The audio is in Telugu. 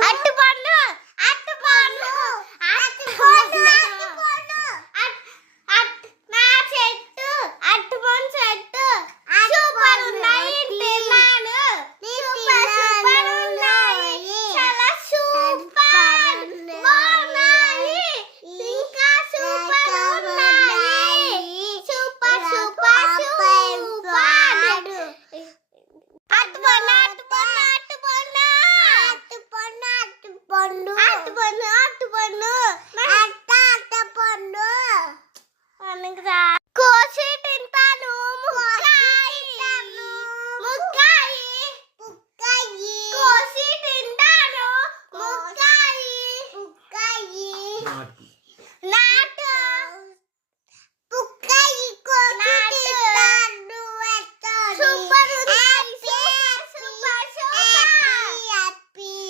అట్టుపండు అట్టుపండు అట్టుపండు నా చెట్టు అట్టుపండు చెట్టు సూపర్ ఉన్నాయి తిన్నాను సూపర్ ఉన్నాయి చాలా సూపర్ బాగున్నాయి ఇంకా సూపర్ ఉన్నాయి సూపర్ సూపర్ సూపర్ అట్టుపండు అట్టుపండు అట్టుపండు అట్టుపండు అట్టుపండు అట్టుపండు అట్టుపండు కోసి తింటాను ముక్కాయి కోసి తింటాను ముక్కాయి